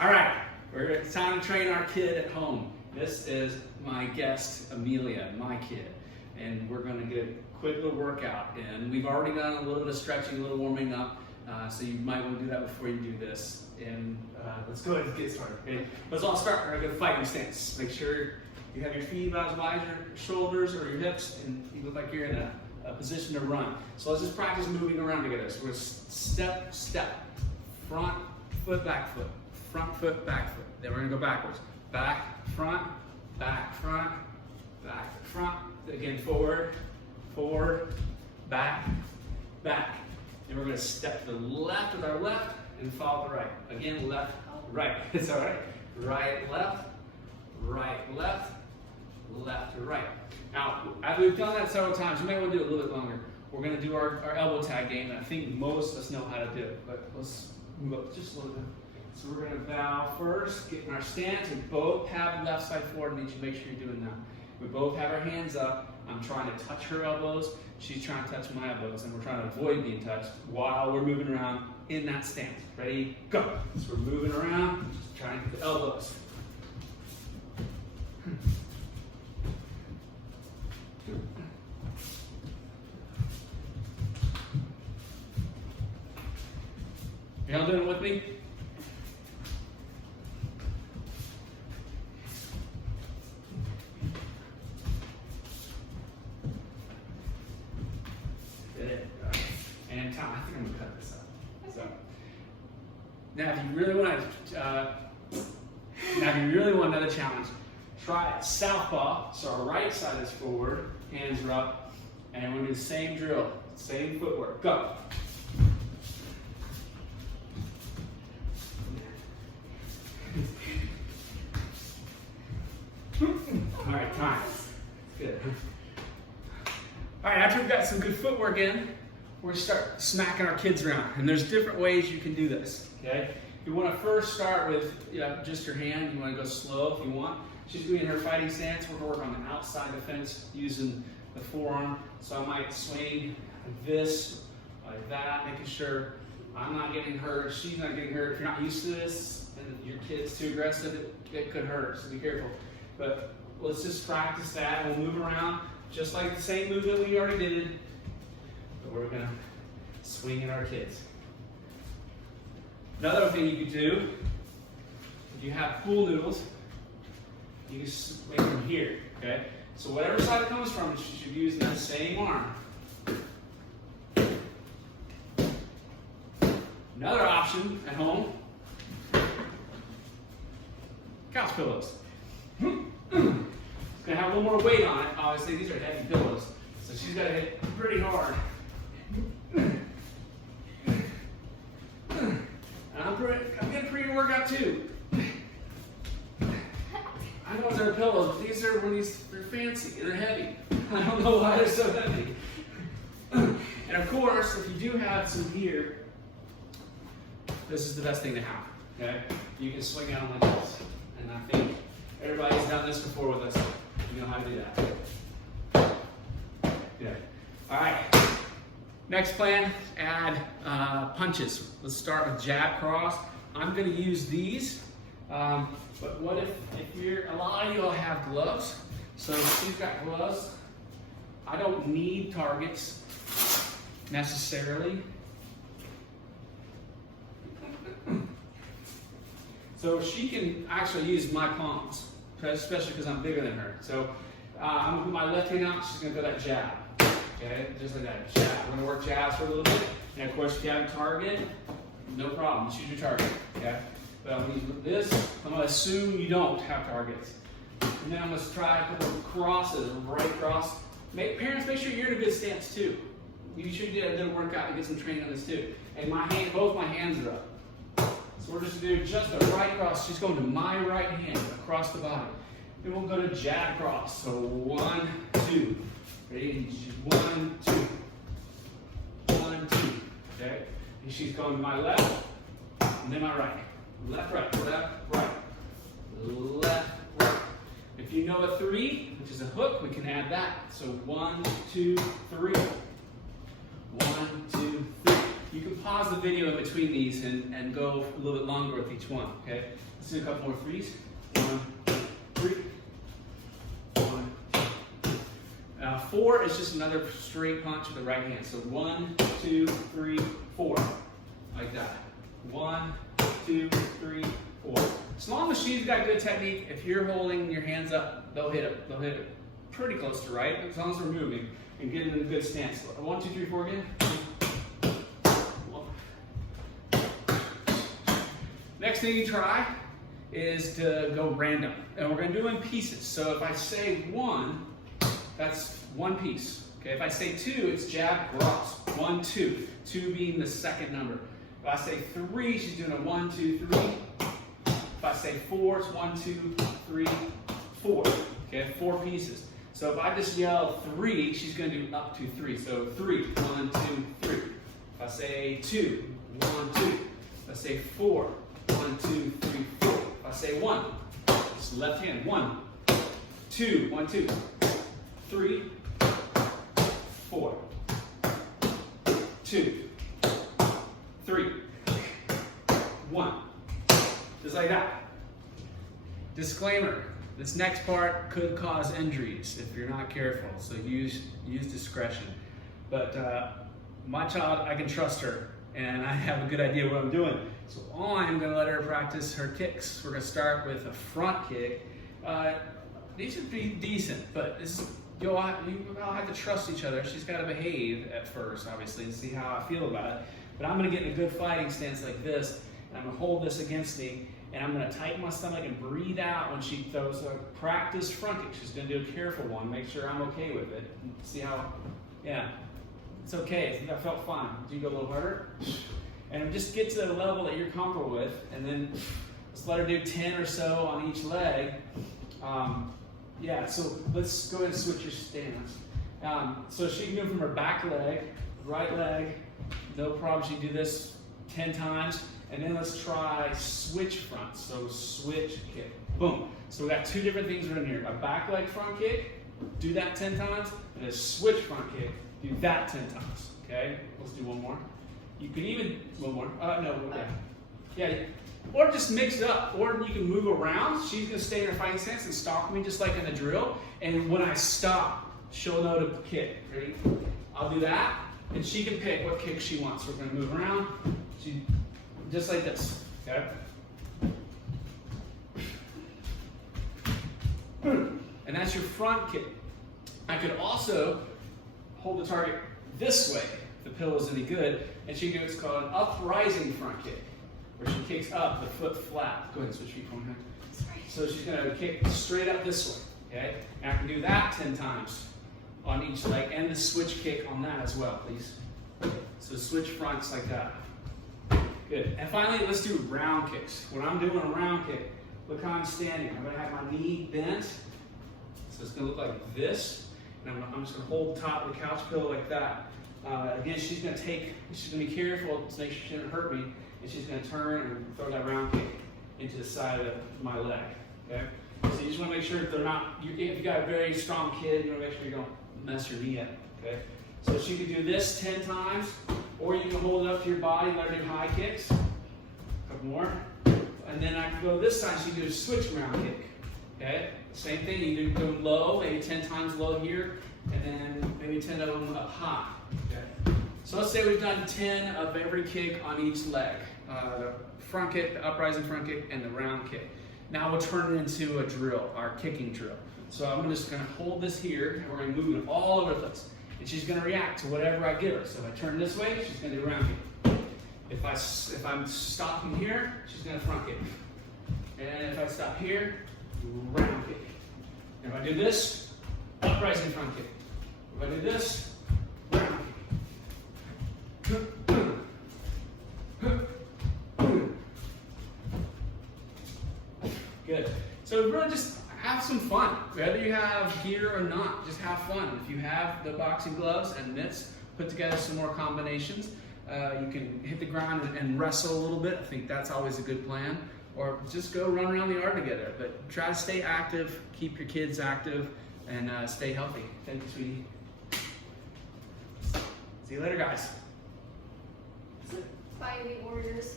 All right, it's time to train our kid at home. This is my guest, Amelia, my kid. And we're gonna get a quick little workout in. We've already done a little bit of stretching, a little warming up. So you might want to do that before you do this. And let's go ahead and get started, okay? Let's all start our good fighting stance. Make sure you have your feet about as wide as your shoulders or your hips, and you look like you're in a position to run. So let's just practice moving around together. So we're gonna step, step, front foot, back foot, front foot, back foot. Then we're gonna go backwards. Back, front, back, front, back, front. Again, forward, forward, back, back. And we're gonna step to the left with our left and follow the right. Again, left, right. It's all right. Right, left, left, left to right. Now, after we've done that several times, you may want to do it a little bit longer. We're gonna do our elbow tag game, and I think most of us know how to do it, but let's move up just a little bit. So we're gonna bow first, get in our stance, and both have left side forward. I need you to make sure you're doing that. We both have our hands up. I'm trying to touch her elbows. She's trying to touch my elbows, and we're trying to avoid being touched while we're moving around in that stance. Ready? Go. So we're moving around, just trying to get the elbows. Y'all doing it with me? Good. And Tom, I think I'm gonna cut this up. So now, if you really want another challenge, try it southpaw. So our right side is forward, hands are up, and we're gonna do the same drill, same footwork. Go. All right, time. Good. All right, after we've got some good footwork in, we're gonna start smacking our kids around. And there's different ways you can do this, okay? You wanna first start with just your hand. You wanna go slow if you want. She's doing her fighting stance. We're gonna work on the outside of the fence using the forearm. So I might swing like this, like that, making sure I'm not getting hurt, she's not getting hurt. If you're not used to this and your kid's too aggressive, it could hurt, so be careful. But let's just practice that. We'll move around just like the same movement we already did. But we're gonna swing at our kids. Another thing you could do, if you have pool noodles, you can swing from here, okay? So whatever side it comes from, you should use that same arm. Another option at home, couch pillows. It's gonna have a little more weight on it. Obviously, these are heavy pillows, so she's gotta hit pretty hard. And I'm getting pretty workout too. I know they're pillows, but these are they're fancy and they're heavy. I don't know why they're so heavy. And of course, if you do have some here, this is the best thing to have. Okay, you can swing out like this, and I think everybody's done this before with us. You know how to do that. Good. All right. Next plan, add punches. Let's start with jab cross. I'm going to use these, but what if a lot of you all have gloves? So if you've got gloves, I don't need targets necessarily. So she can actually use my palms, especially because I'm bigger than her. So I'm gonna put my left hand out, she's gonna go that jab. Okay, just like that, jab. We're gonna work jabs for a little bit. And of course, if you have a target, no problem, choose your target, okay? But I'm gonna use this, I'm gonna assume you don't have targets. And then I'm gonna try a couple of crosses, a right cross. Parents, make sure you're in a good stance too. You should do a good workout and get some training on this too. And both my hands are up. So we're just gonna do just a right cross. She's going to my right hand across the body. Then we'll go to jab cross. So 1, 2. Ready? 1, 2. 1, 2. Okay? And she's going to my left, and then my right. Left, right, left, right. Left, right. If you know a 3, which is a hook, we can add that. So 1, 2, 3. 1, 2, 3. You can pause the video in between these and go a little bit longer with each one, okay? Let's do a couple more threes. 1, 3. 1. 4 is just another straight punch with the right hand. So 1, 2, 3, 4. Like that. 1, 2, 3, 4. As long as she's got good technique, if you're holding your hands up, they'll hit it. They'll hit it pretty close to right, as long as we're moving and getting in a good stance. 1, 2, 3, 4 again. Next thing you try is to go random. And we're going to do in pieces. So if I say 1, that's 1 piece. Okay, if I say 2, it's jab, cross. 1, 2. 2 being the second number. If I say 3, she's doing a 1, 2, 3. If I say 4, it's 1, 2, 3, 4. Okay, 4 pieces. So if I just yell 3, she's going to do up to 3. So 3, 1, 2, 3. If I say 2, 1, 2. If I say 4, 1, 2, 3, 4. If I say 1, just left hand. 1, 2, 1, 2, 3, 4, 2, 3, 1. Just like that. Disclaimer, this next part could cause injuries if you're not careful, so use discretion. But my child, I can trust her, and I have a good idea what I'm doing. So I'm going to let her practice her kicks. We're going to start with a front kick. These should be decent, but you all have to trust each other. She's got to behave at first, obviously, and see how I feel about it. But I'm going to get in a good fighting stance like this, and I'm going to hold this against me, and I'm going to tighten my stomach and breathe out when she throws a practice front kick. She's going to do a careful one, make sure I'm okay with it. See how, yeah, it's okay. That felt fine. Do you go a little harder? And just get to a level that you're comfortable with, and then just let her do 10 or so on each leg. Yeah, so let's go ahead and switch your stance. So she can do from her back leg, right leg, no problem. She can do this 10 times. And then let's try switch front. So switch kick. Boom. So we got 2 different things right in here. A back leg front kick, do that 10 times, and a switch front kick, do that 10 times. Okay? Let's do one more. You can even, one more. Yeah, or just mix it up. Or you can move around. She's going to stay in her fighting stance and stalk me just like in the drill. And when I stop, she'll know to kick. Ready? I'll do that. And she can pick what kick she wants. We're going to move around. Just like this, okay? And that's your front kick. I could also hold the target this way, if the pillow is any good, and she can do what's called an uprising front kick, where she kicks up, the foot flat. Go ahead and switch feet for me. So she's gonna kick straight up this way, okay? And I can do that 10 times on each leg, and the switch kick on that as well, please. So switch fronts like that. Good. And finally, let's do round kicks. When I'm doing a round kick, look how I'm standing. I'm going to have my knee bent. So it's going to look like this. And I'm just going to hold the top of the couch pillow like that. Again, she's going to be careful to make sure she doesn't hurt me. And she's going to turn and throw that round kick into the side of my leg. Okay? So you just want to make sure that they're not, if you've got a very strong kid, you want to make sure you don't mess your knee up. Okay? So she can do this 10 times. Or you can hold it up to your body, let her do high kicks. A couple more. And then I can go this side, she can do a switch round kick. Okay? Same thing, you can do low, maybe 10 times low here, and then maybe 10 of them up high. Okay? So let's say we've done 10 of every kick on each leg. The front kick, the uprising front kick, and the round kick. Now we'll turn it into a drill, our kicking drill. So I'm just going to hold this here, and we're going to move it all over the place. And she's going to react to whatever I give her. So if I turn this way, she's going to do round kick. If I'm stopping here, she's going to front kick. And if I stop here, round kick. And if I do this, uprising front kick. If I do this, round kick. Good. So really just have some fun. Whether you have gear or not, just have fun. If you have the boxing gloves and mitts, put together some more combinations. You can hit the ground and wrestle a little bit. I think that's always a good plan. Or just go run around the yard together. But try to stay active, keep your kids active, and stay healthy. Thank you, sweetie. See you later, guys. By the orders.